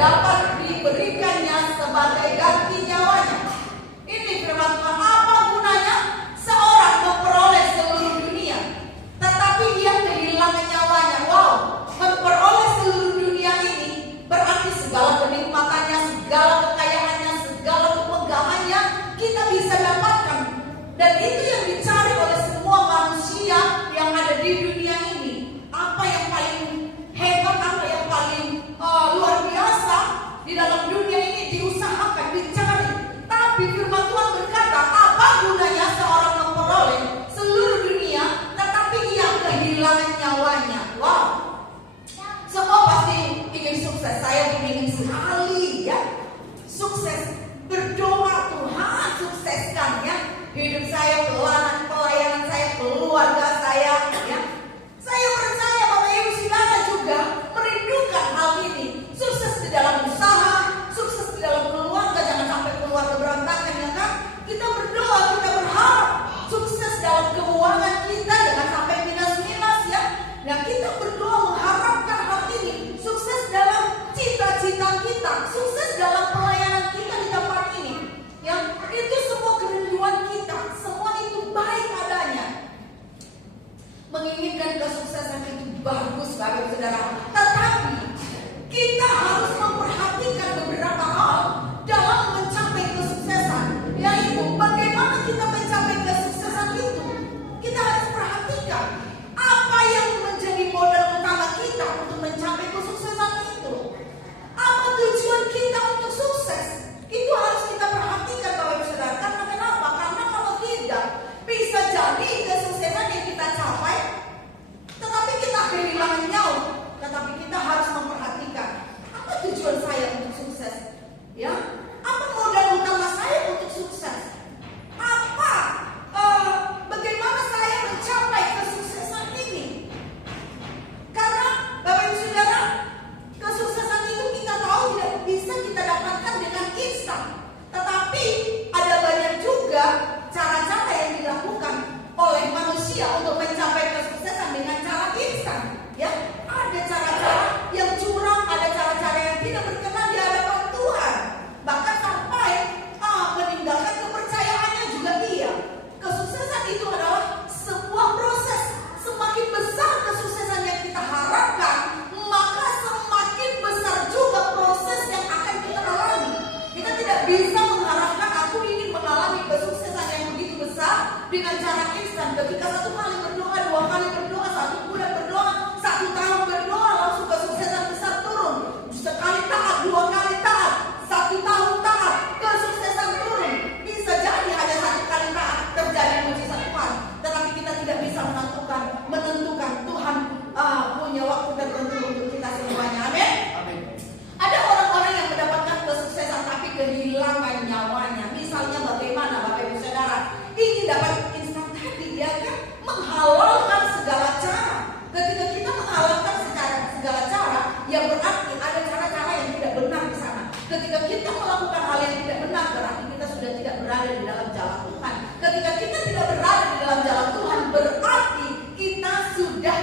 dapat diberikannya sebagai ganti nyawanya. Ini firman Tuhan. Apa gunanya seorang memperoleh seluruh dunia tetapi dia kehilangan nyawanya? Wow, memperoleh seluruh dunia ini berarti segala kenikmatannya, segala kekayaannya, segala kemegahannya kita bisa dapatkan. Dan itu yang dicari oleh semua manusia yang ada di dunia ini. Apa yang paling hebat, apa yang paling luar biasa di dalam dunia ini diusahakan, dicari. Tapi firman Tuhan berkata, apa gunanya seorang memperoleh seluruh dunia tetapi ia kehilangan nyawanya? Wow, semua pasti ingin sukses. Saya ingin sekali ya sukses. Berdoa, Tuhan sukseskan ya hidup saya, pelayanan saya, keluarga saya ya. Saya percaya Bapak Ibu Saudara juga merindukan hal ini. Sukses di dalam usaha, sukses di dalam keluarga, jangan sampai keluarga berantakan ya kan. Kita berdoa, kita berharap sukses dalam keuangan kita, jangan sampai minus-minus ya. Nah, kita berdoa mengharapkan hal ini. Sukses dalam cita-cita kita, sukses dalam pelayanan kita di tempat ini. Yang itu semua kerinduan kita, semua itu baik adanya. Menginginkan kesuksesan itu bagus Bapak Saudara, tetapi kita harus memperhatikan beberapa hal dalam mencapai kesuksesan, yaitu bagaimana kita mencapai kesuksesan itu. Kita harus perhatikan apa yang menjadi modal utama kita untuk mencapai kesuksesan itu. Apa tujuan kita untuk sukses? Itu harus kita perhatikan Bapak Saudara. Karena kenapa? Karena kalau tidak, bisa jadi kesuksesan yang kita capai tetapi kita kehilangan nyawa. Tetapi kita harus memperhatikan apa tujuan saya untuk sukses, ya? Apa modal utama saya untuk sukses? Apa bagaimana saya mencapai kesuksesan ini? Karena Bapak Ibu Saudara, kesuksesan itu kita tahu tidak bisa kita dapatkan dengan instan. Tetapi ada banyak juga cara-cara yang dilakukan oleh manusia untuk mencapai kesuksesan dengan cara instan. Ya, ada cara-cara yang curang, ada cara-cara yang tidak berkenan di hadapan Tuhan. Bahkan sampai meninggalkan kepercayaannya juga dia. Kesuksesan itu adalah sebuah proses. Semakin besar kesuksesan yang kita harapkan, maka semakin besar juga proses yang akan kita alami. Kita tidak bisa mengharapkan aku ingin mengalami kesuksesan yang begitu besar dengan cara instan. Ketika satu kali berdoa, dua kali berdoa, satu bulan berdoa, satu tahun berdoa, langsung kesuksesan besar turun. Sekali taat, dua kali taat, satu tahun taat, kesuksesan turun. Bisa jadi hanya satu kali taat terjadi mujizat Tuhan, tetapi kita tidak bisa menentukan Tuhan punya waktu tertentu untuk kita semuanya. Amin. Ada orang-orang yang mendapatkan kesuksesan tapi kehilangan nyawanya. Misalnya bagaimana Bapak Ibu Saudara ingin dapat instan tadi, ya kan? Menghalalkan segala cara. Ketika kita menghalalkan segala cara, ya berarti ada cara-cara yang tidak benar di sana. Ketika kita melakukan hal yang tidak benar, berarti kita sudah tidak berada di dalam jalan Tuhan. Ketika kita tidak berada di dalam jalan Tuhan, berarti kita sudah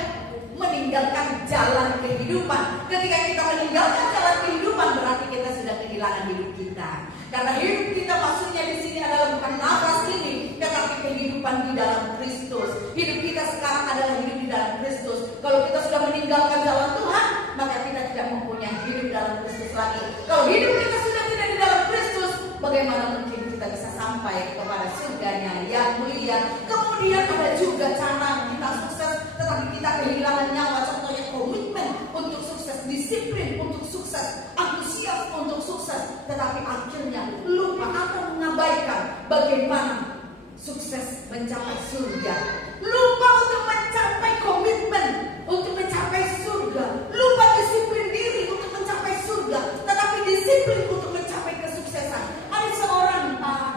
meninggalkan jalan kehidupan. Ketika kita meninggalkan jalan kehidupan, berarti kita sudah kehilangan hidup kita. Karena hidup kita maksudnya di sini adalah bukan nafas ini, tetapi kehidupan di dalam Kristus. Hidup kita sekarang adalah hidup di dalam Kristus. Kalau kita sudah meninggalkan jalan Tuhan, maka kita tidak mempunyai hidup dalam Kristus lagi. Kalau hidup kita sudah tidak di dalam Kristus, bagaimana mungkin kita bisa sampai kepada surganya yang mulia? Kemudian ada juga cara kita sukses, tetapi kita kehilangan nyawa. Contohnya komitmen untuk sukses, disiplin untuk sukses, antusias untuk sukses, tetapi akhirnya lupa atau mengabaikan bagaimana sukses mencapai surga. Lupa untuk mencapai komitmen untuk mencapai surga. Lupa disiplin diri untuk mencapai surga, tetapi disiplin untuk mencapai kesuksesan. Ada seorang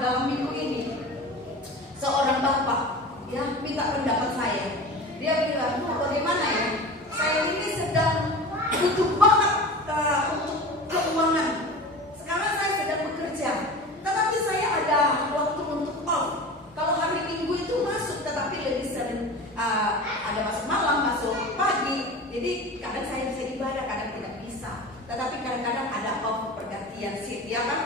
dalam minggu ini, seorang bapak ya minta pendapat saya. Dia bilang, bagaimana ya? Saya ini sedang butuh banget untuk keuangan. Sekarang saya sedang bekerja, tetapi saya ada waktu untuk off. Kalau hari Minggu itu masuk, tetapi lebih sering ada masuk malam, masuk pagi. Jadi kadang saya bisa ibadah, kadang tidak bisa. Tetapi kadang-kadang ada off ya kan?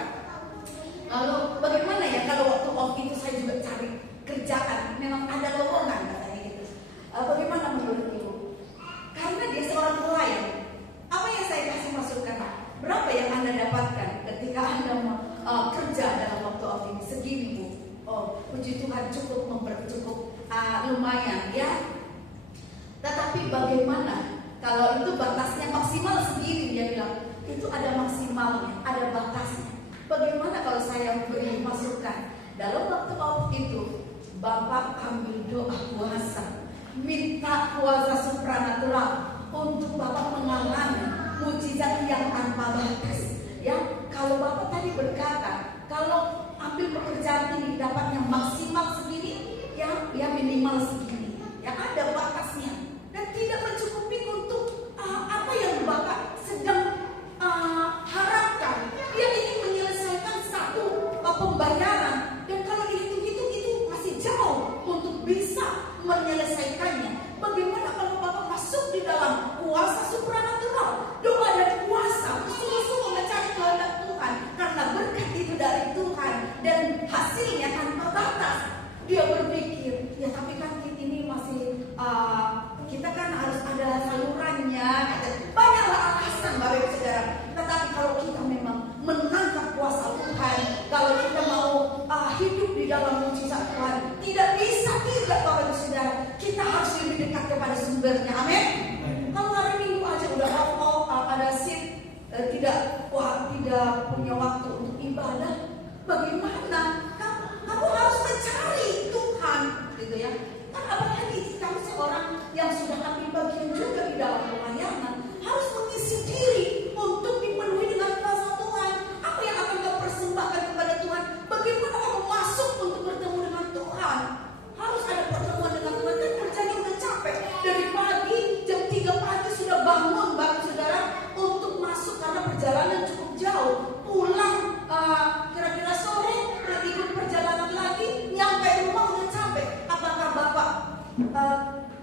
Lalu bagaimana ya kalau waktu off itu saya juga cari kerjaan, memang ada lowongan katanya gitu. Bagaimana menurut Ibu? Karena dia seorang pelayan, apa yang saya kasih masukan? Berapa yang Anda dapatkan ketika Anda kerja dalam waktu off ini? Segini Bu. Oh, puji Tuhan cukup lumayan ya. Tetapi bagaimana kalau itu batasnya maksimal segini? Dia bilang itu ada maksimalnya, ada batasnya. Bagaimana kalau saya beri masukan dalam waktu off itu, Bapak ambil doa puasa, minta kuasa supranatural untuk Bapak mengalami mujizat yang tanpa batas. Ya, kalau Bapak tadi berkata kalau ambil pekerjaan ini dapatnya maksimal segini, ya minimal segini, ya ada batasnya dan tidak mencukupi untuk apa yang Bapak sedang harapkan. Dia ingin menyelesaikan satu pembayaran, dan kalau dihitung-hitung itu masih jauh untuk bisa menyelesaikannya. Bagaimana kalau Bapak masuk di dalam kuasa supranatural, doa dan puasa, sungguh-sungguh mencari kehendak Tuhan, karena berkat itu dari Tuhan dan hasilnya tanpa batas. Dia berpikir, ya tapi kan ini masih kita kan harus ada salurannya, banyaklah alasan Bapak Ibu Saudara. Tetapi kalau kita memang menangkap kuasa Tuhan, kalau kita mau hidup di dalam mujizat Tuhan, tidak bisa tidak Bapak Ibu Saudara. Kita harus lebih dekat kepada sumbernya. Amin. Kalau hari Minggu aja udah ada shift, tidak punya waktu untuk ibadah, bagaimana? Kamu harus mencari Tuhan, gitu ya. Kan apalagi kamu seorang yang sudah ambil bagian juga di dalam pelayanan, harus mengisi diri untuk dipenuhi dengan kuasa Tuhan. Apa yang akan kau persembahkan kepada Tuhan? Bagaimana kamu masuk untuk bertemu dengan Tuhan? Harus ada pertemuan dengan Tuhan. Kan kerjanya udah capek. Dari pagi, jam 3 pagi sudah bangun Bapak Saudara untuk masuk karena perjalanan cukup jauh. Pulang kira-kira sore, ikut perjalanan lagi, nyampe rumah udah capek. Apakah Bapak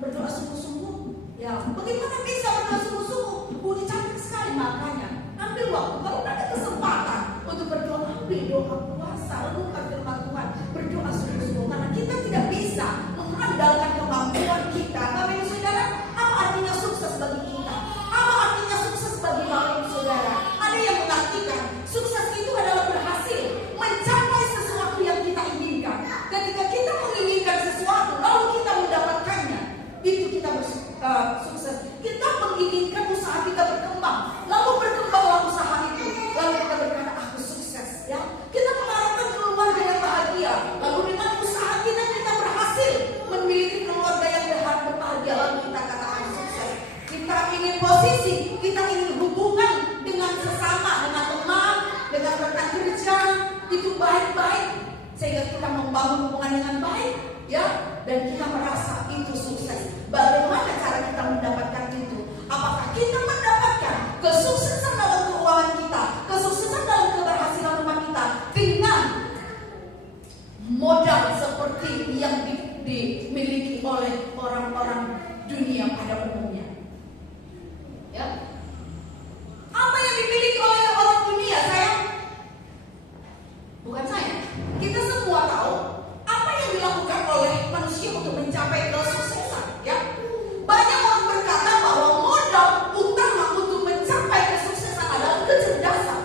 berdoa sungguh-sungguh? Ya, bagaimana bisa berdoa sungguh-sungguh? Udah capek sekali. Makanya ambil waktu. Kalau ada kesempatan untuk berdoa, ambil doa puasa, renungkan firman Tuhan, berdoa sungguh-sungguh. Karena kita tidak bisa mengandalkan kemampuan kita. Bapak Ibu Saudara, apa artinya sukses bagi kita? Apa artinya sukses bagi Bapak Ibu Saudara? Ada yang mengartikan sukses itu adalah berhasil mencapai sesuatu yang kita inginkan. Ketika kita menginginkan sesuatu, lalu kita mendapatkannya, itu kita sukses. Kita menginginkan usaha kita berkembang, lalu berkembanglah usaha itu, lalu kita berkata aku sukses. Ya, kita mengharapkan keluarga yang bahagia, lalu dengan usaha kita berhasil memiliki keluarga yang berbahagia, lalu kita katakan sukses. Kita ingin posisi, kita ingin hubungan dengan sesama, dengan teman, dengan rekan kerja, itu baik-baik, sehingga kita membangun hubungan dengan baik, ya, dan kita merasa itu sukses. Bagaimana cara kita mendapatkan itu? Apakah kita mendapatkan kesuksesan dalam keuangan kita, kesuksesan dalam keberhasilan rumah kita dengan modal seperti yang dimiliki oleh orang-orang dunia pada umumnya? Ya, apa yang dimiliki oleh orang dunia, sayang? Bukan saya. Kita semua tahu apa yang dilakukan oleh manusia untuk mencapai kesuksesan. Ya, banyak orang berkata bahwa modal utama untuk mencapai kesuksesan adalah kecerdasan,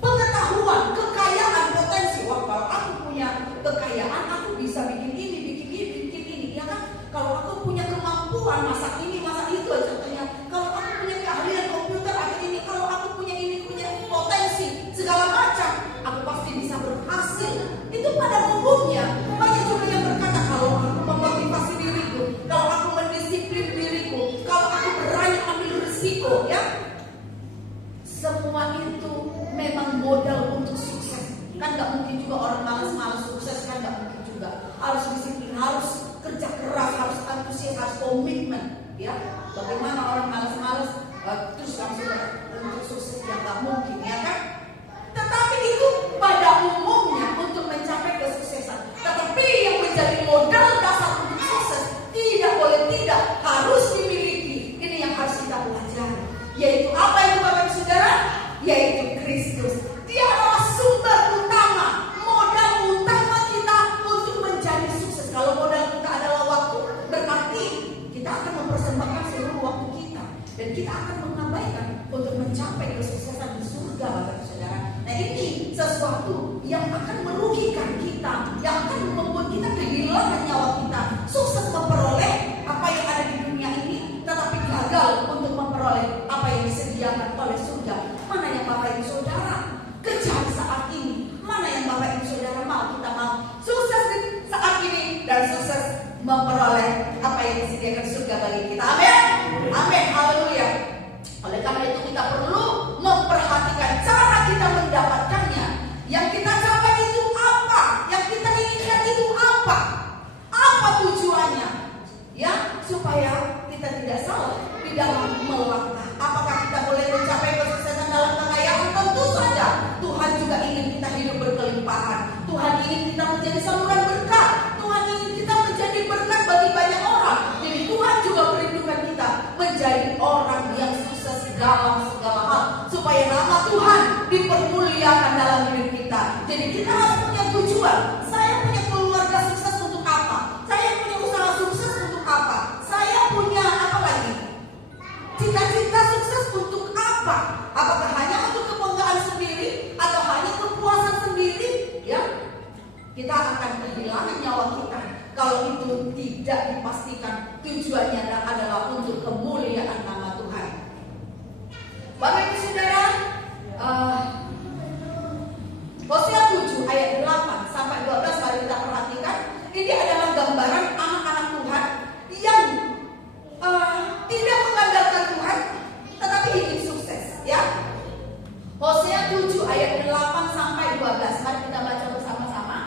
pengetahuan, kekayaan, potensi. Wah, kalau aku punya kekayaan, aku bisa bikin ini, bikin ini. Ya kan? Kalau aku punya kemampuan masak ini, masak itu, contohnya. Kalau aku punya keahlian komputer, atau ini. Kalau aku punya ini, punya potensi segala macam, aku pasti bisa berhasil. Itu pada umumnya. Banyak juga yang berkata kalau aku memotivasi diriku, kalau aku mendisiplin diriku, kalau aku berani ambil risiko, ya, semua itu memang modal untuk sukses. Kan gak mungkin juga orang malas-malas sukses, kan gak mungkin juga. Harus disiplin, harus kerja keras, harus antusias, harus komitmen. Ya, bagaimana orang malas-malas terus langsung untuk sukses, yang gak mungkin, ya kan? Tetapi itu pada umumnya untuk mencapai kesuksesan. Tetapi yang menjadi modal dasar untuk sukses tidak boleh tidak harus dimiliki. Ini yang harus kita pelajari. Yaitu apa itu Bapak Ibu Saudara? Yaitu Kristus. Dia adalah mencapai kesuksesan di surga, Bapak Saudara. Nah, ini sesuatu yang akan merugikan kita, yang akan membuat kita kehilangan nyawa kita. Sukses memperoleh apa yang ada di dunia ini, tetapi gagal untuk memperoleh apa yang disediakan oleh surga. Mana yang Bapak Ibu Saudara kejar saat ini? Mana yang Bapak Ibu Saudara mau? Kita mau sukses di saat ini dan sukses memperoleh apa yang disediakan surga bagi kita. Amin. Amin. Haleluya. Oleh karena itu kita perlu memperhatikan cara kita mendapatkannya. Yang kita capai itu apa? Yang kita inginkan itu apa? Apa tujuannya? Ya, supaya kita tidak salah di dalam melangkah. Apakah kita boleh mencapai kesuksesan dalam kekayaan? Tentu saja. Tuhan juga ingin kita hidup berkelimpahan. Tuhan ingin kita menjadi saluran berkat. Tuhan ingin kita menjadi berkat bagi banyak orang. Jadi Tuhan juga merindukan kita menjadi orang yang sukses dalam segala hal, supaya nama Tuhan dipermuliakan dalam hidup kita. Jadi kita harus punya tujuan. Saya punya keluarga sukses untuk apa? Saya punya usaha sukses untuk apa? Saya punya apa lagi? Cita-cita sukses untuk apa? Apakah hanya untuk kebanggaan sendiri atau hanya kepuasan sendiri? Ya, kita akan kehilangan nyawa kita kalau itu tidak dipastikan tujuannya adalah untuk kemuliaan nama Tuhan. Bapak Ibu Saudara, Hosea 7 ayat 8 sampai 12 mari kita perhatikan. Ini adalah gambaran anak-anak Tuhan yang tidak mengandalkan Tuhan tetapi ingin sukses, ya. Hosea 7 ayat 8 sampai 12. Mari kita baca bersama-sama.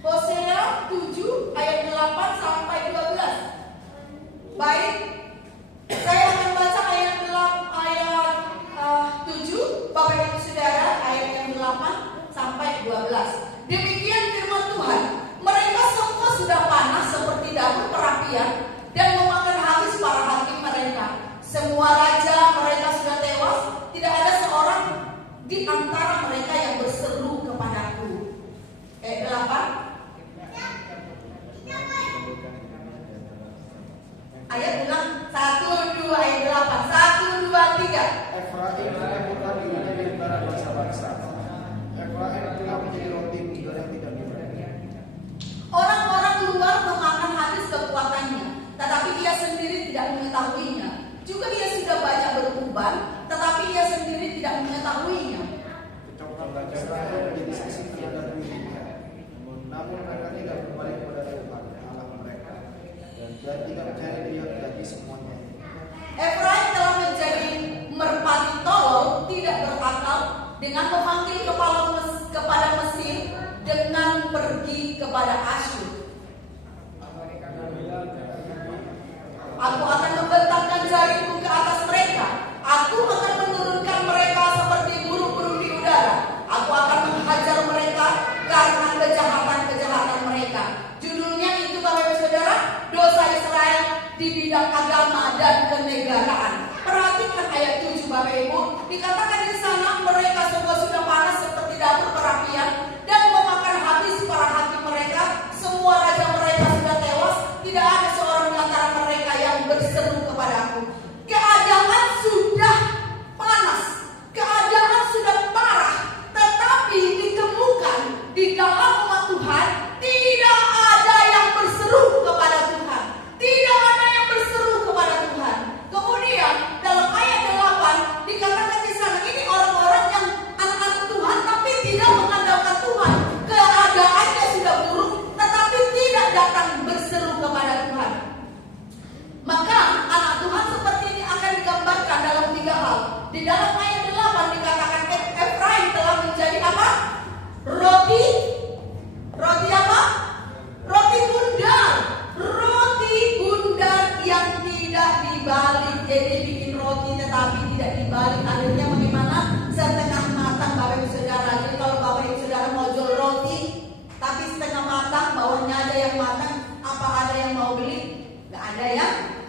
Hosea 7 ayat 8 sampai 12. Baik, saya akan baca ayat 7, Bapak Ibu Saudara, ayat yang 8 sampai 12. Demikian firman Tuhan, mereka semua sudah panas seperti dapur perapian dan memakan habis para hakim mereka. Semua raja mereka sudah tewas, tidak ada seorang di antara mereka yang berseru kepadaku. Ayat 8. Ayat bilang 1, 2, ayat 8. 1, 2, 3. Efraim merebutkan dirinya di antara bangsa-bangsa. Efraim telah menjadi roti tunggal yang tidak diberani. Orang-orang luar memakan habis kekuatannya, tetapi ia sendiri tidak mengetahuinya. Juga ia sudah banyak beruban, tetapi ia sendiri tidak mengetahuinya. Bangsa Israel menjadi saksi terhadap dirinya. Namun mereka tidak kembali kepada Tuhan Allah mereka dan tidak mencari Dia bagi semuanya. Efraim telah menjadi merpati tolol, tidak berakal, dengan memanggil kepada Mesir, dengan pergi kepada Asyur. Aku akan membentangkan jariku ke atas mereka. Aku akan menurunkan mereka seperti burung-burung di udara. Aku akan menghajar mereka karena kejahatan-kejahatan mereka. Judulnya itu, Bapak Ibu Saudara, dosa Israel di bidang agama dan kenegaraan. Perhatikan ayat 7, Bapak Ibu. Dikatakan di sana mereka semua sudah panas seperti dapur perapian dan memakan habis para hakim mereka. Semua raja mereka sudah tewas. Tidak ada seorang di antara mereka yang berseru kepadaku. Keadaan sudah panas, keadaan sudah parah, tetapi ditemukan di dalam umat Tuhan tidak ada yang berseru kepada Tuhan. Tidak ada yang berseru kepada Tuhan. Kemudian dalam ayat 8 dikatakan di sana ini orang-orang yang anak-anak Tuhan tapi tidak mengandalkan Tuhan. Keadaannya sudah buruk tetapi tidak datang berseru kepada Tuhan. Maka anak Tuhan seperti ini akan digambarkan dalam 3 hal. Di dalam ayat 8 dikatakan Efraim telah menjadi apa? Roti apa? Roti bundar. Roti bundar yang tidak dibalik. Jadi bikin roti tetapi tidak dibalik. Akhirnya bagaimana? Setengah matang, Bapak Ibu Saudara. Jadi kalau Bapak Ibu Saudara mau jual roti tapi setengah matang, bawahnya ada yang matang, apa ada yang mau beli? Gak ada ya.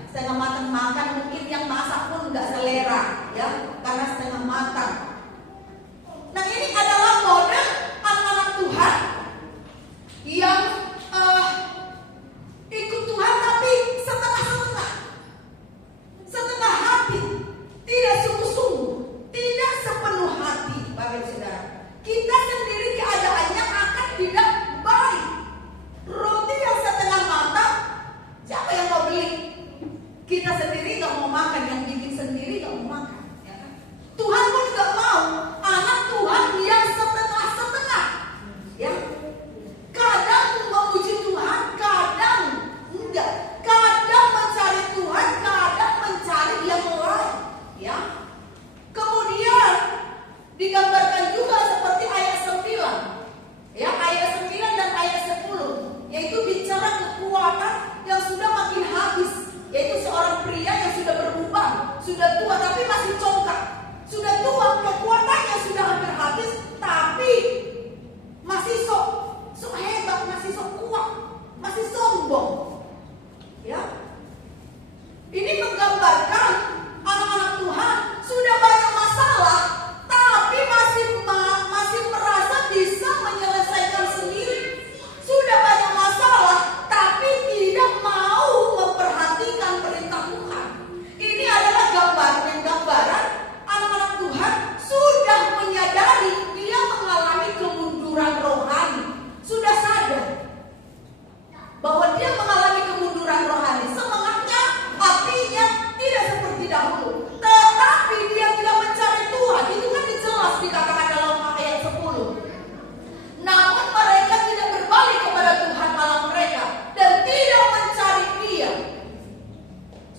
Setengah matang makan, mungkin yang masak pun gak selera ya, karena setengah matang. Nah, ini adalah model anak-anak Tuhan yang ikut Tuhan tapi setengah-setengah, setengah hati, tidak sungguh-sungguh. Digambarkan juga seperti ayat 9. Ya, ayat 9 dan ayat 10, yaitu bicara kekuatan yang sudah makin habis, yaitu seorang pria yang sudah berubah, sudah tua tapi masih congkak. Sudah tua, kekuatannya sudah hampir habis, tapi masih sok hebat, masih sok kuat, masih sombong. Ya. Ini menggambarkan anak-anak Tuhan sudah banyak masalah, tapi masih merasa bisa menyelesaikan sendiri. Sudah banyak masalah, tapi tidak mau memperhatikan perintah Tuhan. Ini adalah gambaran anak-anak Tuhan sudah menyadari dia mengalami kemunduran rohani. Sudah sadar bahwa dia mengalami kemunduran rohani. Semangatnya, apinya tidak seperti dahulu. Tetapi dia tidak mencari Tuhan. Itu kan jelas dikatakan dalam ayat 10. Namun mereka tidak berbalik kepada Tuhan Allah mereka dan tidak mencari Dia.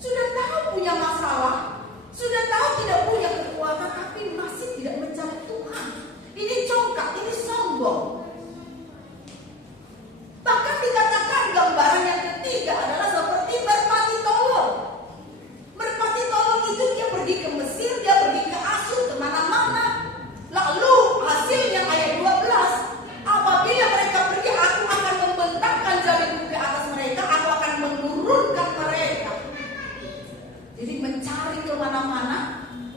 Sudah tahu punya masalah, sudah tahu tidak punya kekuatan, tapi masih tidak mencari Tuhan. Ini congkak, ini sombong. Bahkan dikatakan gambaran yang ketiga adalah seperti merpati tolong. Merpati tolong itu dia pergi ke Mesir, dia pergi ke Asyur, kemana-mana. Lalu hasilnya ayat 12, apabila mereka pergi, aku akan membentangkan jariku ke atas mereka, aku akan menurunkan mereka. Jadi mencari kemana-mana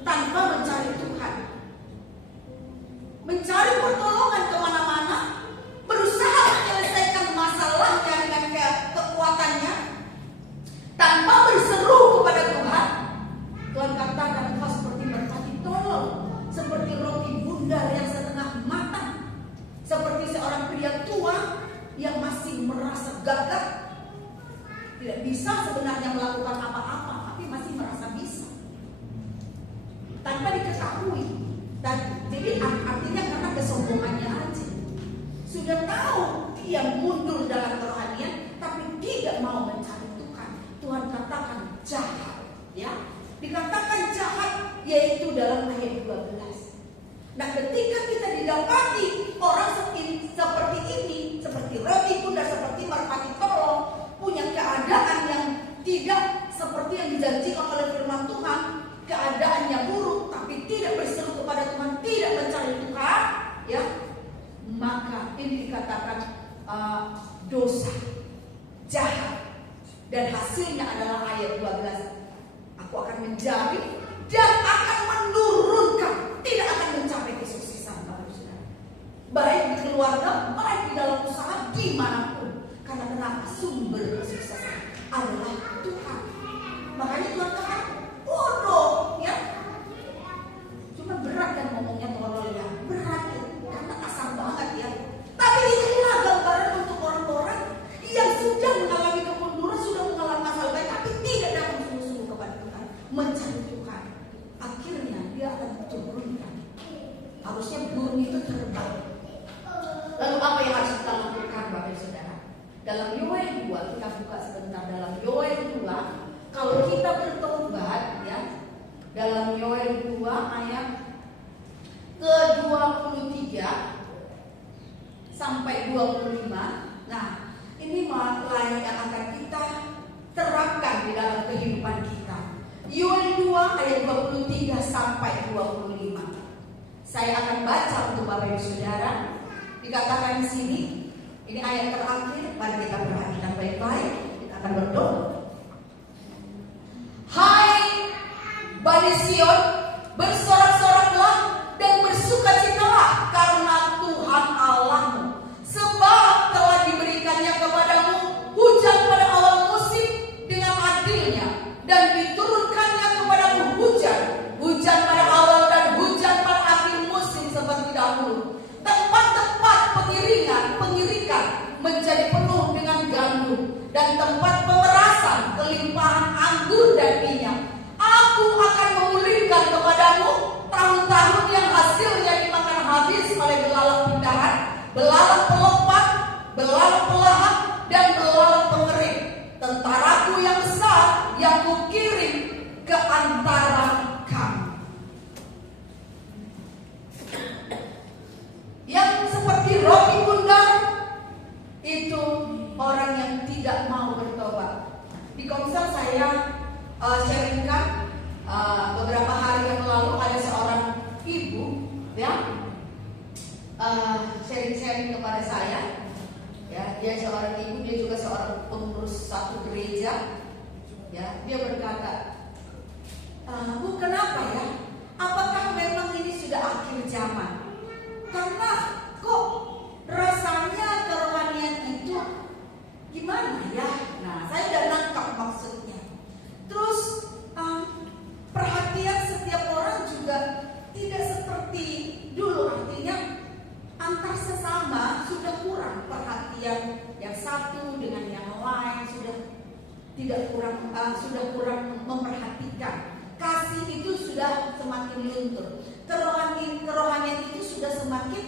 tanpa mencari Tuhan. Mencari pertolongan kemana-mana, berusaha menyelesaikan masalahnya dengan kekuatannya, tanpa berseru kepada Tuhan. Tuhan katakan kau seperti merpati tolong, seperti roti bundar yang setengah matang, seperti seorang pria tua yang masih merasa gagah, tidak bisa sebenarnya melakukan apa-apa, tapi masih merasa bisa tanpa diketahui. Dan jadi artinya karena kesombongannya aja. Sudah tahu dia mundur dalam kerohanian, tapi tidak mau mencari Tuhan. Tuhan katakan jahat, ya. Dikatakan jahat yaitu dalam ayat 12. Nah, ketika kita didapati orang seperti ini, seperti roti bundar, seperti merpati tolong, punya keadaan yang tidak seperti yang dijanjikan oleh firman Tuhan, keadaannya buruk, tapi tidak berseru kepada Tuhan, tidak mencari Tuhan, ya, maka ini dikatakan dosa, jahat, dan hasilnya adalah ayat 12. Aku akan menjari dan akan menurunkan, tidak akan mencapai kesuksesan, Bapak Ibu Saudara. Baik di keluarga, baik di dalam usaha, dimanapun. Karena kenapa? Sumber kesuksesan adalah Tuhan. Makanya Tuhan katakan bodoh, ya. Cuma berat kan ngomongnya tolol, ya. Berat ya, karena kasar banget, ya. Tapi itulah gambaran untuk orang-orang yang sudah mengalami kemunduran, sudah mengalami masalah baik, tapi tidak dapat sungguh-sungguh kepada Tuhan, mencari Tuhan. Akhirnya dia akan diturunkan. Harusnya burung itu terbang. Lalu apa yang harus kita lakukan, Bapak Ibu Saudara? Dalam Yoel 2, kita buka sebentar dalam Yoel 2. Kalau kita bertobat, ya, dalam Yoel 2 ayat ke-23 sampai 25. Nah, ini lain yang akan kita terapkan di dalam kehidupan kita. Yoel 2 ayat 23 sampai 25. Saya akan baca untuk Bapak Ibu Saudara. Dikatakan di sini, ini ayat terakhir, mari kita perhatikan baik-baik. Kita akan berdoa. Hai Bani Sion, bersorak-soraklah dan bersukacitalah karena Tuhan Allahmu, sebab telah diberikannya kepadamu hujan pada awal musim dengan adilnya, dan diturunkannya kepadamu hujan pada awal dan hujan pada akhir musim seperti dahulu. Tempat-tempat pengirikan menjadi penuh dengan gandum, dan tempat pemerasan kelimpahan anggur dan minyak. Aku akan memulihkan kepadamu sharing-sharing kepada saya. Ya, dia seorang ibu, dia juga seorang pengurus satu gereja. Ya, dia berkata, Bu, kenapa ya? Apakah memang ini sudah akhir zaman? Karena kok rasanya kerohanian itu gimana ya? Nah, saya udah nangkap maksudnya. Terus perhatian setiap orang juga tidak seperti dulu. Artinya antar sesama sudah kurang perhatian yang satu dengan yang lain, sudah kurang memperhatikan. Kasih itu sudah semakin luntur. Kerohanian itu sudah semakin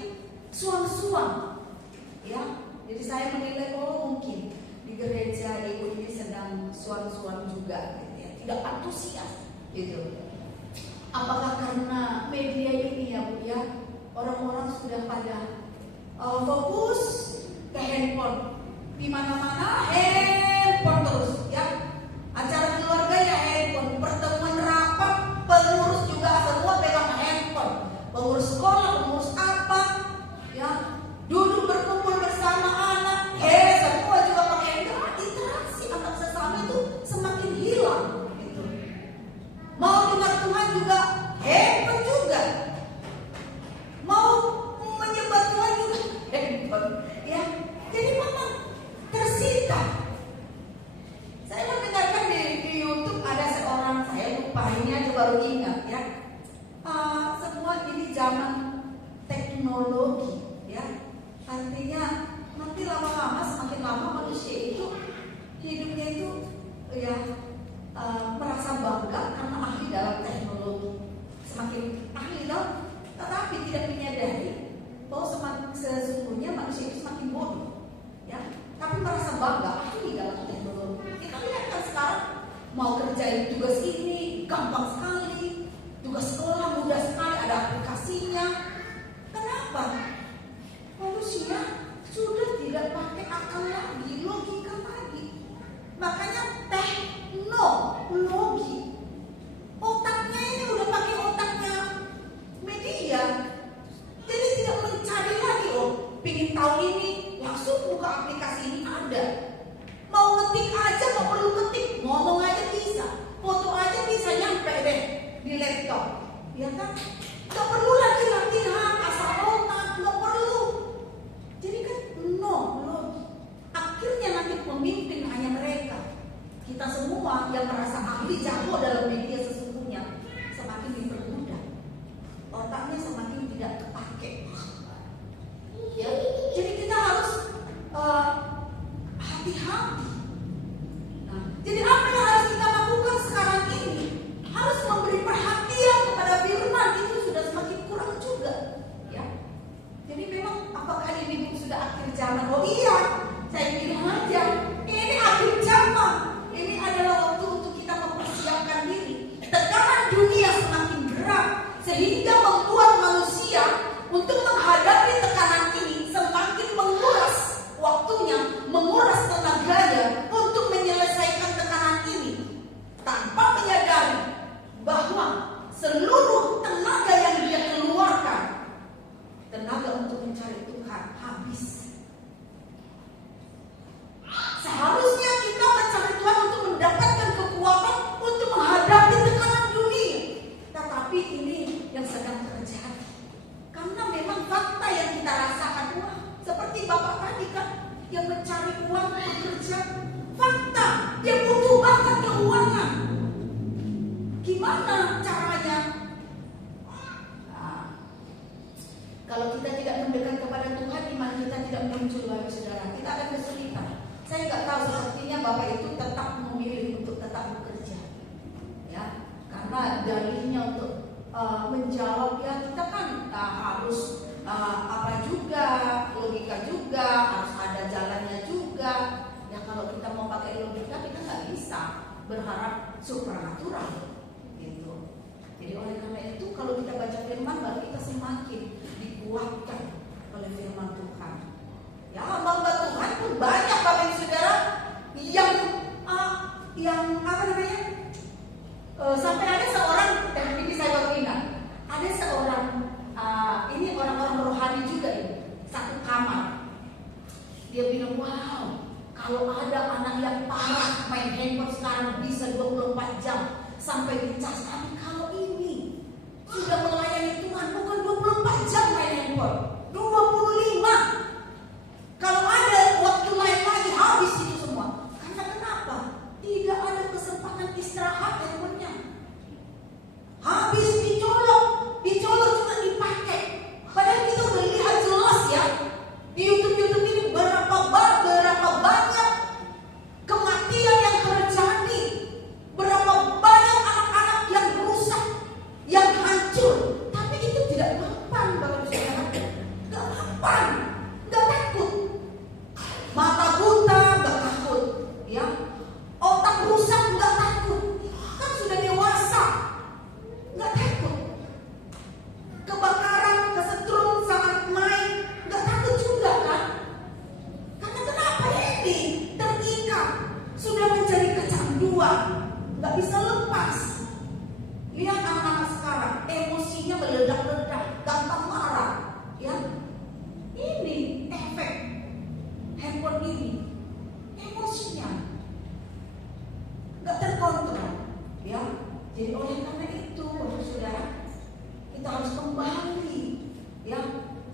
suam-suam. Ya, jadi saya menilai mungkin di gereja ibu ini sedang suam-suam juga, gitu ya. Tidak antusias, gitu. Apakah karena media ini ya Bu ya, orang-orang sudah pada fokus ke handphone, di mana-mana handphone terus, ya. Acara keluarga ya handphone, pertemuan rapat, pengurus juga semua pegang handphone, pengurus sekolah, pengurus apa, ya, duduk berkumpul bersama anak, semua juga pakai handphone. Interaksi antar sesama itu semakin hilang, gitu. Mau dengar Tuhan juga handphone juga, mau menyembah Tuhan juga handphone, ya. Jadi memang tersita. Saya mendengarkan di YouTube ada seorang, saya lupa ini aja baru ingat ya. Semua ini zaman teknologi, ya. Artinya nanti lama-lama, semakin lama manusia itu hidupnya itu ya merasa bangga karena ahli dalam teknologi, semakin ahli dalam, tetapi tidak menyadari bahwa sesungguhnya manusia itu semakin bodoh, ya. Tapi merasa bangga ahli dalam teknologi. Kita lihat kan sekarang mau kerjain tugas ini gampang sekali, tugas sekolah mudah sekali, ada aplikasinya. Kenapa? Manusia sudah tidak pakai akal lagi, logika lagi. Makanya teknologi, otaknya ini udah pakai otaknya media. Jadi tidak mencari lagi, pingin tahu ini, langsung buka aplikasi ini ada. Mau ngetik aja, nggak perlu ngetik, ngomong aja bisa, foto aja bisa nyampe deh di laptop, ya kan? Nggak perlu lagi latihan, asal otak, nggak perlu. Jadi kan logi. Akhirnya nanti pemimpin hanya mereka. Kita semua yang merasa ahli jago dalam media sesungguhnya semakin dipermudah, otaknya semakin tidak terpakai. Ya, jadi kita harus hati-hati. Nah, jadi apa yang harus kita lakukan sekarang ini? Harus memberi perhatian kepada firman, itu sudah semakin kurang juga, ya. Jadi memang apakah ini sudah akhir zaman? Oh iya, saya bilang aja, ini akhir zaman. Ini adalah waktu untuk kita mempersiapkan diri. Tekanan dunia semakin berat sehingga membuat manusia untuk menghadapi tekanan ini semakin menguras waktunya, menguras tenaganya untuk menyelesaikan tekanan ini tanpa menyadari bahwa seluruh tenaga yang dia keluarkan, tenaga untuk mencari Tuhan, habis. Seharusnya kita mencari Tuhan untuk mendapatkan kekuatan untuk menghadapi tekanan dunia, tetapi ini yang sedang terjadi. Karena memang fakta yang kita rasakan, seperti Bapak tadi kan, yang mencari uang bekerja, fakta, dia butuh banget keuangan. Gimana caranya? Nah, kalau kita tidak mendekat kepada Tuhan, iman kita tidak muncul lagi, saudara. Kita akan kesulitan. Saya nggak tahu, sepertinya Bapak itu tetap memilih untuk tetap bekerja, ya, karena dalihnya untuk menjawab ya kita kan harus apa juga, logika juga, harus ada jalannya juga. Ya kalau kita mau pakai logika kita nggak bisa berharap supranatural, gitu. Jadi oleh karena itu kalau kita baca firman baru kita semakin dikuatkan oleh firman Tuhan. Ya hamba Tuhan pun banyak Bapak Ibu Saudara yang apa namanya? Sampai ada seorang, dan ini saya baru ingat, ada seorang ini orang-orang rohani juga ini. Dia bilang, wow, kalau ada anak yang parah main handphone sekarang bisa 24 jam sampai dicas. Tapi kalau ini sudah melayani Tuhan bukan 24 jam main handphone, 25. Kalau ada waktu lain lagi habis itu semua. Karena kenapa? Tidak ada kesempatan istirahat handphonenya. Habis dicolok juga dipakai. Padahal kita udah lihat jelas ya di YouTube ini berapa banyak kematian yang terjadi, berapa banyak anak-anak yang rusak, yang hancur. Tapi itu tidak mempan, Bapak Saudara. Gak mempan, gak takut. Mata buta gak takut, ya. Otak rusak gak takut. Kan sudah dewasa, gak takut. Kebakaran, kesetrum saat main gak takut juga kan? Karena kenapa ini terikat, sudah menjadi kecanduan, gak bisa lepas. Lihat anak-anak sekarang, emosinya meledak-ledak, gampang marah, ya. Ini efek handphone ini, emosinya gak terkontrol, ya. Jadi oleh karena itu, Bapak Saudara, kita harus kembali, ya,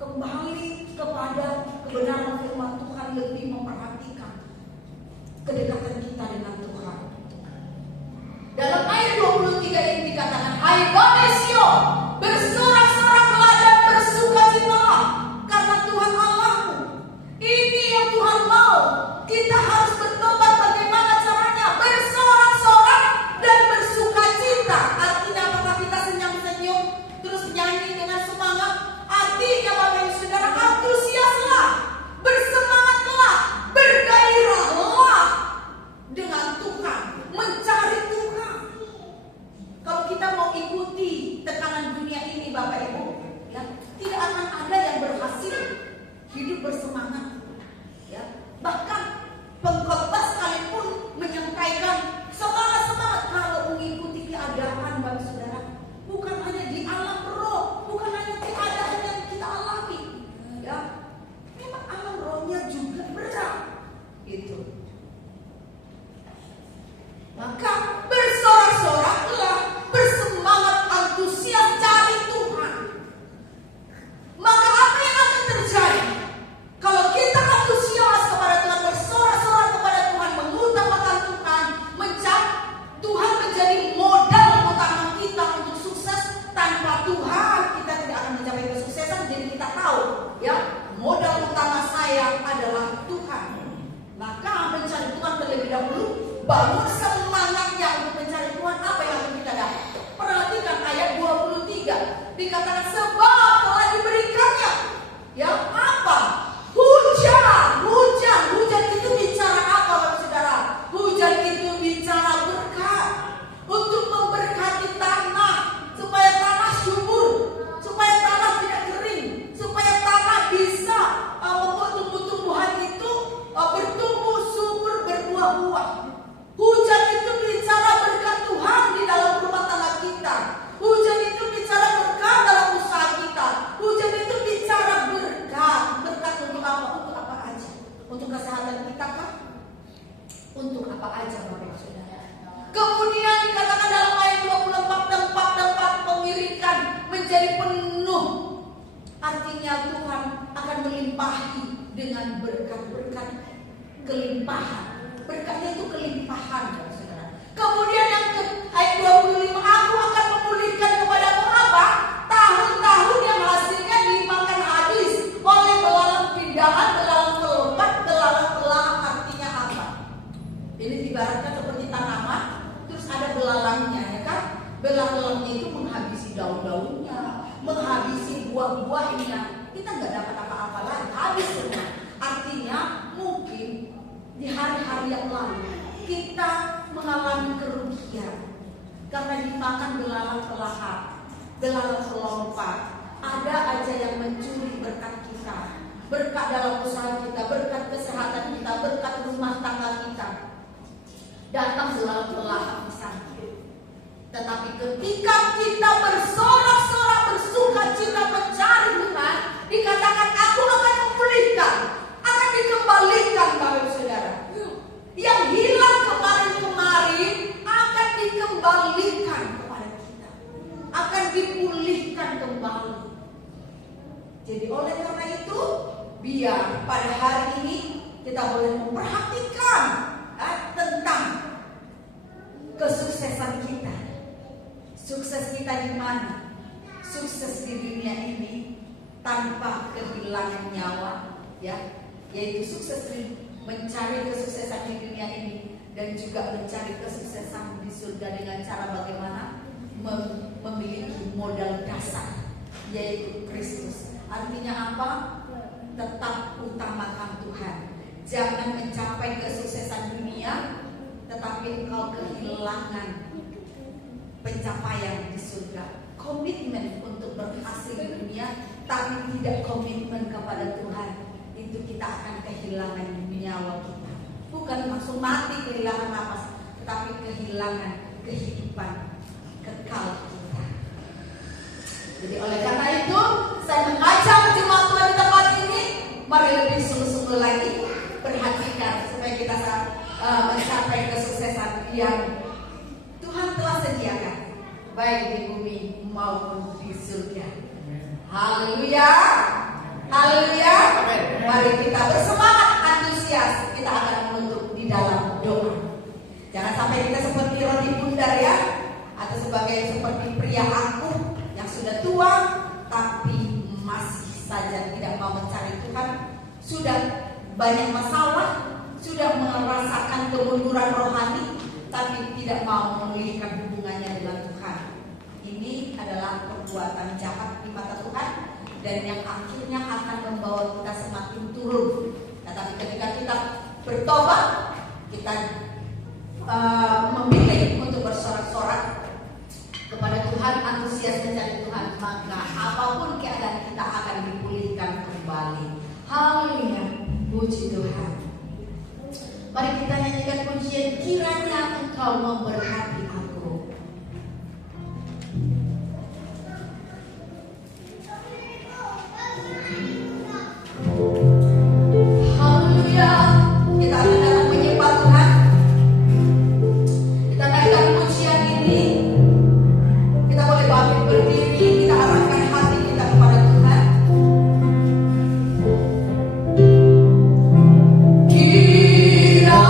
kembali kepada kebenaran firman Tuhan, lebih memperhatikan kedekatan kita dengan Tuhan. Dalam ayat 23 ini dikatakan, hai Bonesio, bersorak-soraklah dan bersukacitalah karena Tuhan Allahmu. Ini yang Tuhan mau. Kita harus bertobat. Bagaimana caranya? Bersorak-sorak dan bersukacita. Artinya apakah kita senyum-senyum terus nyanyi dengan semangat? Artinya Bapak Ibu Saudara, antusiaslah, bersemangatlah, bergairahlah dengan Tuhan, mencari Tuhan. Kalau kita mau ikuti tekanan dunia ini, Bapak Ibu, ya, tidak akan ada yang berhasil hidup bersemangat, ya. Bahkan pengkhotbah sekalipun menyampaikan semangat kalau mengikuti keadaan, Bapak Saudara, bukan hanya di alam roh, bukan hanya keadaan yang kita alami, ya. Memang alam rohnya juga berat, gitu. Maka bersorak-soraklah, bersemangat, antusias cari Tuhan. Maka apa yang akan terjadi? Kalau kita antusias kepada Tuhan, bersorak-sorak kepada Tuhan, mengutamakan Tuhan, Tuhan menjadi modal utama kita untuk sukses. Tanpa Tuhan kita tidak akan mencapai kesuksesan. Jadi kita tahu, ya, modal utama saya adalah Tuhan. Maka mencari Tuhan terlebih dahulu, bangun semangatnya untuk mencari Tuhan. Apa yang akan kita dapat? Perhatikan ayat 23, dikatakan sebab telah diberikannya, ya, apa? Hujan itu bicara apa, Bapak Saudara? Hujan itu bicara berkat, untuk memberkati tanah, supaya tanah subur, supaya tanah tidak kering, supaya tanah bisa membuat tumbuh-tumbuhan itu bertumbuh subur, berbuah-buah. Hujan itu bicara berkat Tuhan di dalam rumah tangga kita. Hujan itu bicara berkat dalam usaha kita. Hujan itu bicara berkat. Berkat untuk apa? Untuk apa aja? Untuk kesehatan kita kah? Untuk apa aja, Bapak Saudara? Kemudian dikatakan dalam ayat 24, tempat-tempat pengirikan menjadi penuh. Artinya Tuhan akan melimpahi dengan berkat-berkat, kelimpahan. Berkatnya itu kelimpahan, Bapak Saudara. Kemudian yang ayat 25, aku akan memulihkan kepadamu apa? Tahun-tahun yang hasilnya dimakan habis oleh belalang pindahan, belalang kelopak, belalang belalang. Artinya apa? Ini ibaratkan seperti tanaman, terus ada belalangnya, ya kan? Belalangnya itu menghabisi daun-daunnya, menghabisi buah-buahnya. Kita nggak dapat apa-apa lagi, habis semua. Artinya mungkin di hari-hari yang lalu kita mengalami kerugian karena dimakan belalang pelahap, belalang pelompat. Ada aja yang mencuri berkat kita, berkat dalam usaha kita, berkat kesehatan kita, berkat rumah tangga kita. Datang belalang pelahap di sana. Tetapi ketika kita bersorak-sorak, bersukacita mencari Tuhan, dikatakan aku akan memulihkan, akan dikembalikan Jadi oleh karena itu, biar pada hari ini kita boleh memperhatikan tentang kesuksesan kita. Sukses kita di mana? Sukses di dunia ini tanpa kehilangan nyawa, ya, yaitu sukses mencari kesuksesan di dunia ini dan juga mencari kesuksesan di surga dengan cara bagaimana? Memiliki modal dasar, yaitu Kristus. Artinya apa? Tetap utamakan Tuhan. Jangan mencapai kesuksesan dunia, tetapi engkau kehilangan pencapaian di surga. Komitmen untuk berhasil di dunia, tapi tidak komitmen kepada Tuhan, itu kita akan kehilangan nyawa kita. Bukan langsung mati kehilangan napas, tetapi kehilangan kehidupan kekal kita. Jadi oleh karena itu, saya mengajak jemaat Tuhan di tempat ini, mari lebih sungguh-sungguh lagi perhatikan supaya kita mencapai kesuksesan yang Tuhan telah sediakan, baik di bumi maupun di surga. Haleluya, haleluya. Mari kita bersemangat, antusias. Kita akan menutup di dalam doa. Jangan sampai kita seperti roti bundar, ya, atau seperti pria angkuh yang sudah tua tapi masih saja tidak mau mencari Tuhan. Sudah banyak masalah, sudah merasakan kemunduran rohani, tapi tidak mau memulihkan hubungannya dengan Tuhan. Ini adalah perbuatan jahat di mata Tuhan, dan yang akhirnya akan membawa kita semakin turun. Tetapi ketika kita bertobat, kita memilih untuk bersorak-sorak kepada Tuhan, antusias mencari Tuhan, maka apapun keadaan kita akan dipulihkan kembali. Haleluya, puji Tuhan. Mari kita nyanyikan pujian, kiranya Engkau memberkati aku. Haleluya. Kita akan datang menyembah Tuhan. Kita naikkan pujian ini. Kita boleh bangkit berdiri. Kita arahkan hati kita kepada Tuhan. Kiranya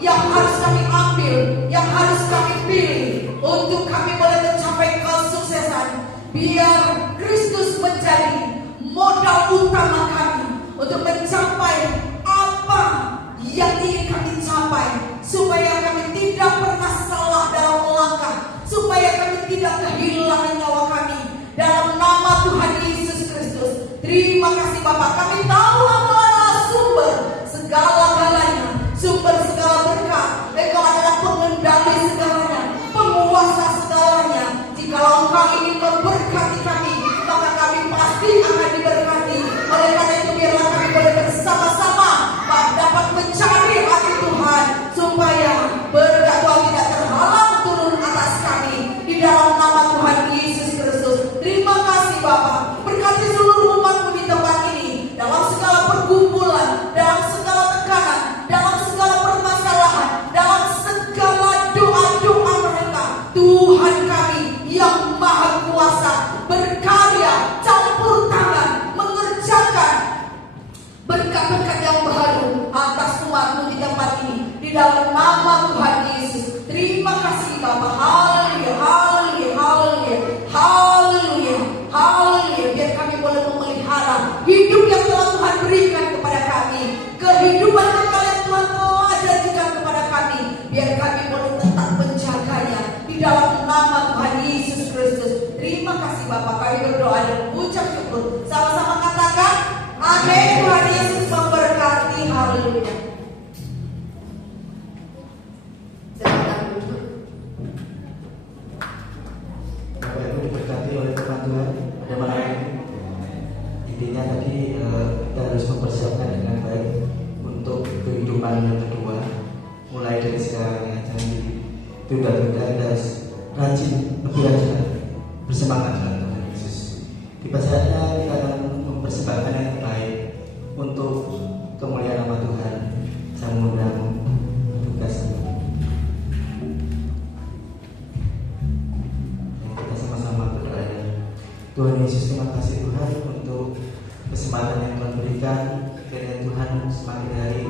yang harus kami ambil, yang harus kami pilih untuk kami boleh mencapai kesuksesan. Biar Kristus menjadi modal utama kami untuk mencapai apa yang ingin kami capai, supaya kami tidak pernah salah dalam melangkah, supaya kami tidak kehilangan nyawa kami. Dalam nama Tuhan Yesus Kristus, terima kasih Bapak. Kami tahu Engkau adalah sumber segala-galanya, sumber segala berkat. Engkau adalah pengendali segalanya, penguasa segalanya. Jikalau Engkau ingin memberkati kami, maka kami pasti akan diberkati. Oleh karena itu biarlah kami boleh bersama-sama dapat mencari hati Tuhan, supaya berkat Tuhan tidak terhalang turun atas kami. Di dalam nama Tuhan Yesus Kristus, terima kasih Bapa. Berkati seluruh umat-Mu di tempat ini, dalam segala pergumulan, dalam segala tekanan, dalam segala permasalahan, dalam segala doa-doa mereka. Tuhan kami yang Maha Kuasa berkarya, campur tangan, mengerjakan berkat-berkat yang baru atas umat-Mu di tempat ini. Di dalam nama Tuhan Yesus, terima kasih Bapa. Haleluya, haleluya, haleluya, haleluya, haleluya. Biar kami boleh memelihara hidup yang telah Tuhan berikan kepada kami, kehidupan kekal yang Tuhan telah janjikan kepada kami. Biar kami boleh tetap menjaganya di dalam nama Tuhan Yesus Kristus. Terima kasih Bapa. Kami berdoa dan mengucap syukur. Sama-sama katakan amin. Tuhan Yesus memberkati. Haleluya. Silakan duduk. Bapak Ibu diberkati oleh firman Tuhan pada malam ini. Intinya tadi kita harus mempersiapkan dengan baik untuk kehidupan yang kedua. Mulai dari sekarang ya, jangan ditunda-tunda. Kita harus rajin, lebih rajin, bersemangat dalam Tuhan Yesus. Tiba saatnya kita akan mempersembahkan yang terbaik untuk kemuliaan nama Tuhan. Saya mengundang tugas kita sama-sama berdoa. Tuhan Yesus, terima kasih Tuhan untuk kesempatan yang Tuhan berikan. Kiranya Tuhan semakin hari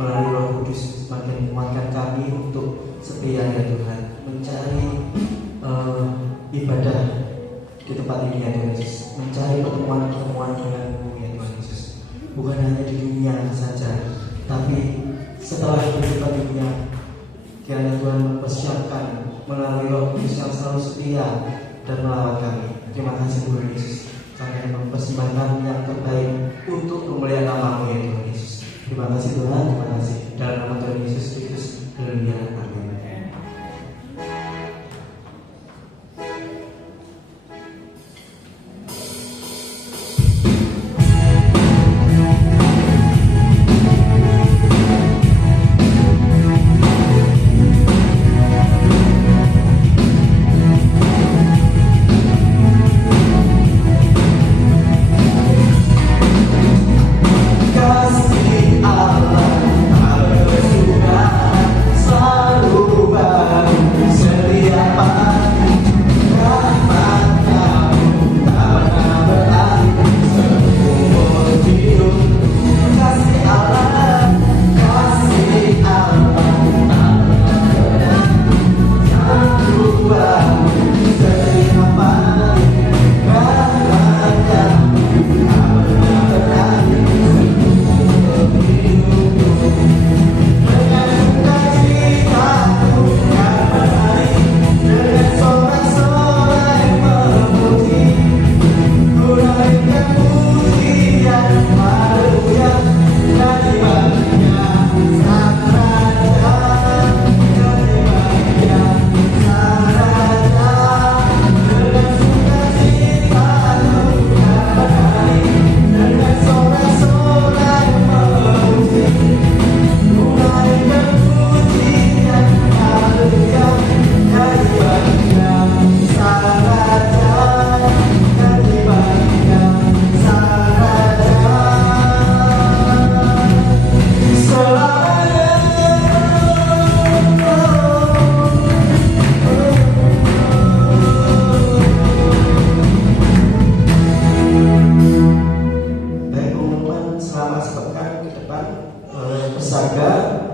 melalui Roh Kudus semakin menguatkan kami untuk setia ya Tuhan, mencari ibadah di tempat ini ya Tuhan Yesus, mencari pertemuan-pertemuan dengan-Mu ya Tuhan Yesus, bukan hanya di dunia saja, tapi setelah di tempat dunia. Kiranya Tuhan mempersiapkan melalui Roh Kudus yang selalu setia dan melawat kami. Terima kasih Tuhan Yesus, kami mempersembahkan yang terbaik untuk kemuliaan nama-Mu ya Tuhan Yesus. Terima kasih Tuhan, terima kasih. Dalam nama Tuhan Yesus Kristus, haleluya, amin. Kasih Allah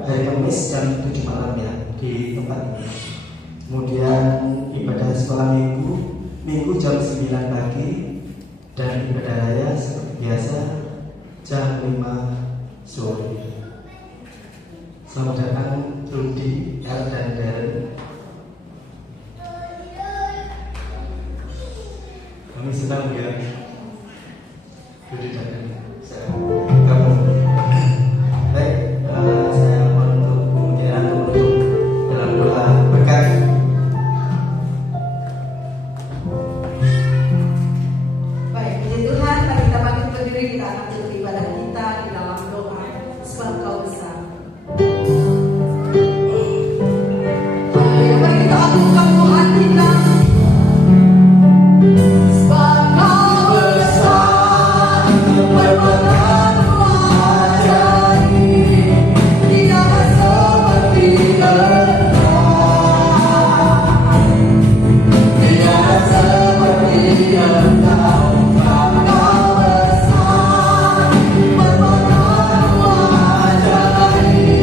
hari Kamis jam 7 malam ya di tempat ini. Kemudian ibadah sekolah minggu jam 9 pagi, dan ibadah raya seperti biasa jam 5 sore. Selamat datang Rudy, El, dan Darren. Kami senang ya Rudy dan Darren kamu. Baik, saya mohon untuk kemudian untuk dalam doa berkat. Baik, puji Tuhan, mari kita bangkit berdiri, kita akan tutup ibadah kita di dalam doa sebab Kau besar. Mari kita agungkan Tuhan kita. Sebab Kau besar, berbenah ajaib, tidak seperti tidak seperti Engkau. Kau besar, berbenah ajaib,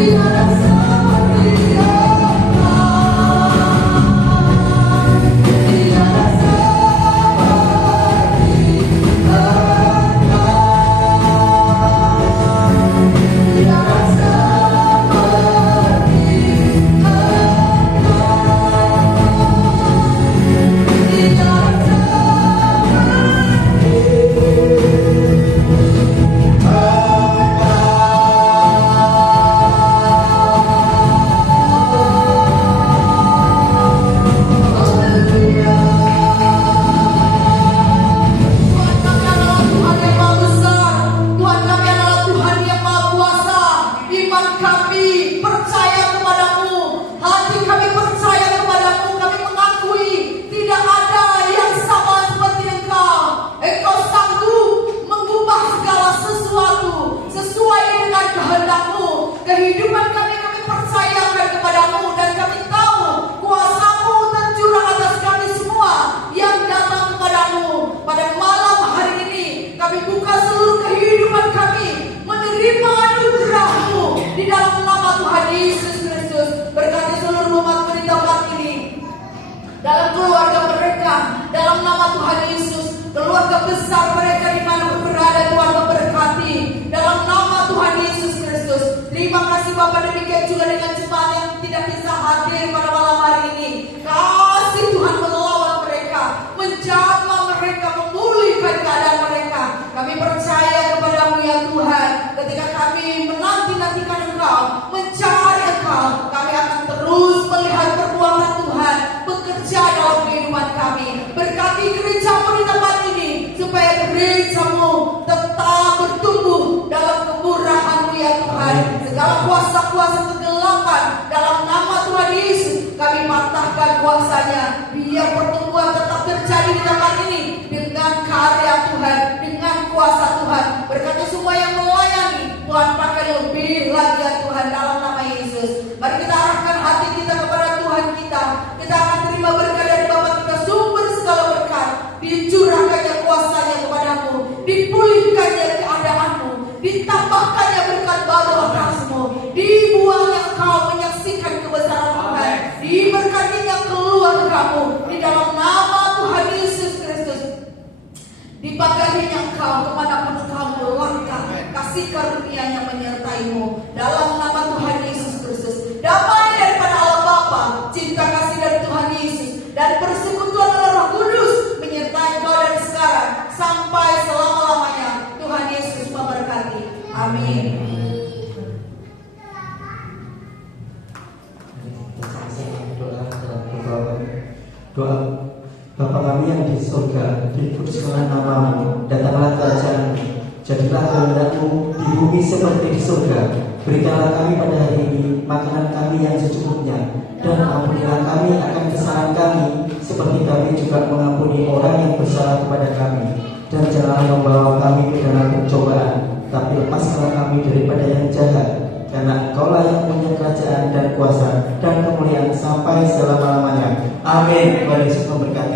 tidak seperti Doa Bapa kami yang di surga, dikuduskanlah namamu, datanglah kerajaanmu, jadilah kehendakmu di bumi seperti di surga. Berikanlah kami pada hari ini makanan kami yang secukupnya, dan ampunilah kami akan kesalahan kami, seperti kami juga mengampuni orang yang bersalah kepada kami. Dan janganlah membawa kami ke dalam pencobaan, tapi lepaskanlah kami daripada yang jahat. Karena Engkaulah yang punya kerajaan dan kuasa dan kemuliaan sampai selama-lamanya. Amin. Tuhan Yesus memberkati.